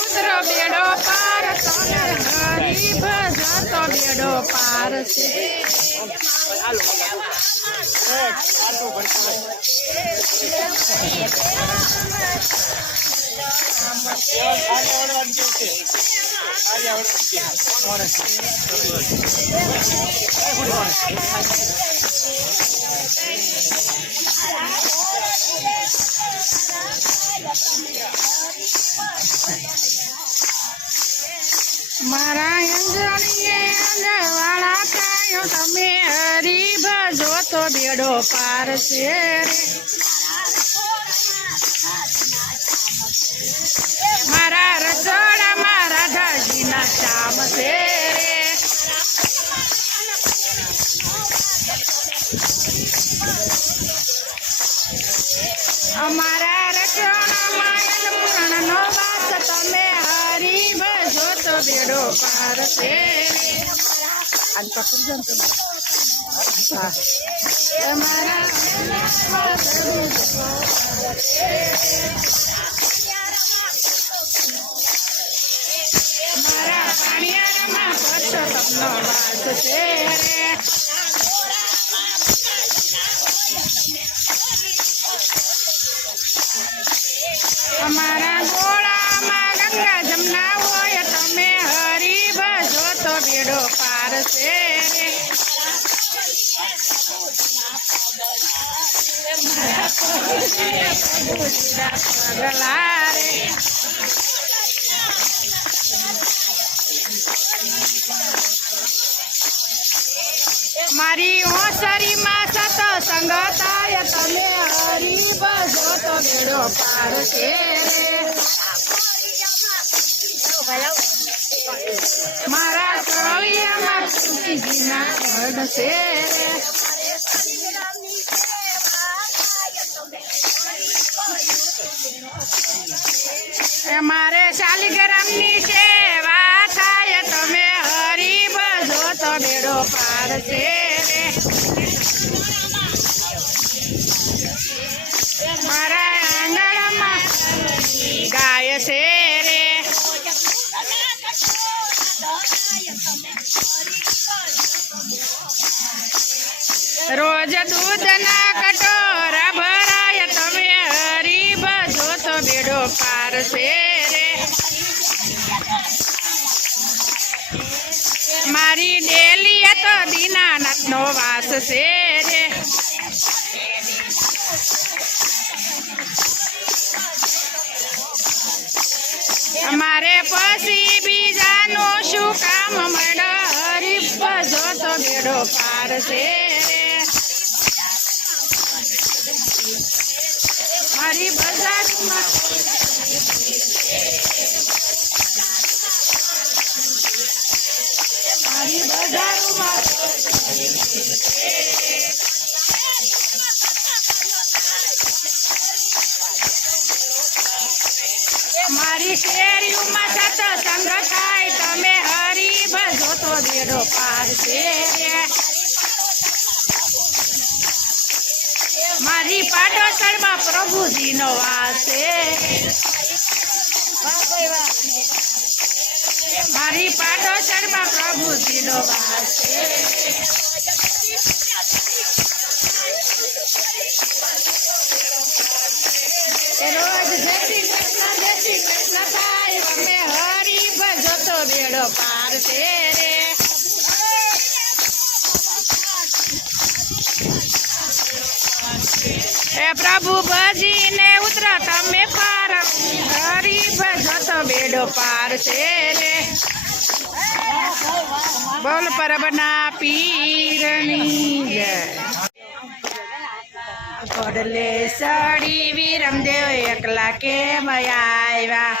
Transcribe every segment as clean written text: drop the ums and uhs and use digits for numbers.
ઉતરો બેડો પાર તમે હરી ભજતો બેડો પાર છે મારા અંજણીએ અંજવાળા કાયો તમે હરી ભજો તો બેડો પાર છે મારા રસોડામાં રાધાજીના શ્યામ છે અમારા રસોડામાં પૂર્ણનો વાસ તમે હરી ભજો તો બેડો પાર છે તમારા પાણીયારામાં પરસોત્તમનો વાસ છે અમારા ગોળામાં ગંગા જમના હોય તમે હરી ભજો તો બેડો પાર છે પગલા રે મારી હોસરીમાં સતસંગ થાય તમે હરી ભજો તો બેડો પાર છે મારા કળિયામાં તુલસીજીના વડ છે મારે શાલિગ્રામની સેવા થાય તમે હરી ભજો તો બેડો પાર છે મારા આંગણામાં ગાય છે રે રોજ દૂધના કટોરા ભરાય તમે હરી ભજો તો બેડો પાર છે રે મારી ડેલીએ તો દીનાનાથનો વાસ છે રે અમારે પછી બીજાનું શું કામ મળે હરી ભજો તો બેડો પાર છે મારી બજારમાં મારી બજારમાં મારી શેરીઓમાં સત્સંગ થાય તમે હરી ભજો તો બેડો પાર છે મારી પાટોસરમાં પ્રભુજીનો વાસ છે મારી પાટોસરમાં પ્રભુજીનો વાસ છે રોજ જય શ્રી કૃષ્ણ થાય તમે હરી ભજો તો બેડો પાર છે રે એ પ્રભુ ભજીને ઉતરો તમે પાર હરી ભજો તો બેડો પાર છે રે બોલ પરબના પીરની જય ઘોડલે સડી વિરમદેવ એકલા કેમ આવ્યા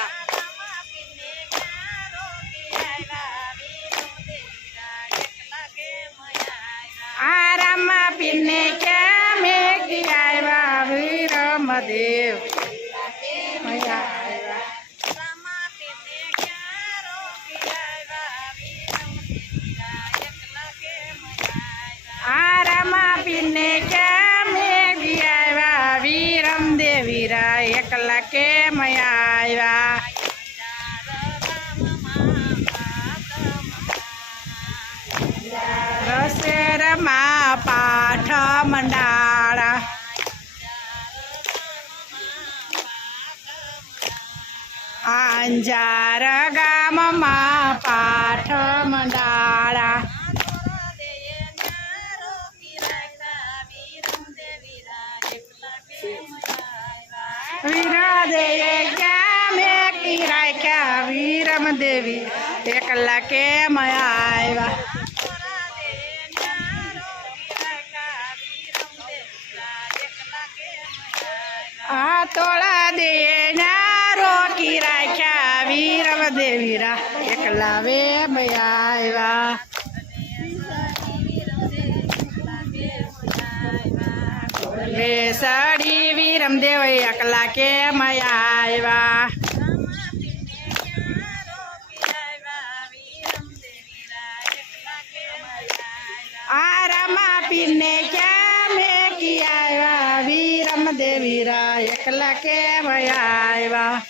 આરામમાં પીને ક્યાં મેં દેવ આ રમાપીરને ક્યાં મેઘી આવ્યા વીરમ દેવીરા એકલા કેમ આવ્યા રસેરમાં પાઠ મંડાળા અંજાર ગામમાં પાઠ મંડાળા વીરદે ક્યાં મેકી રાખ્યા વીરમ દેવી એકલા કેમ આવ્યા આ તોળા દે ના રોકી રાખ્યા વીરમ દેવીરા એકલા વે આવ્યા વેસડી વીરમ દેવ એકલા કેમ આવ્યા આ રમાપીરને ક્યાં મેકી આવ્યા વીરમ દેવીરા એકલા કેમ આવ્યા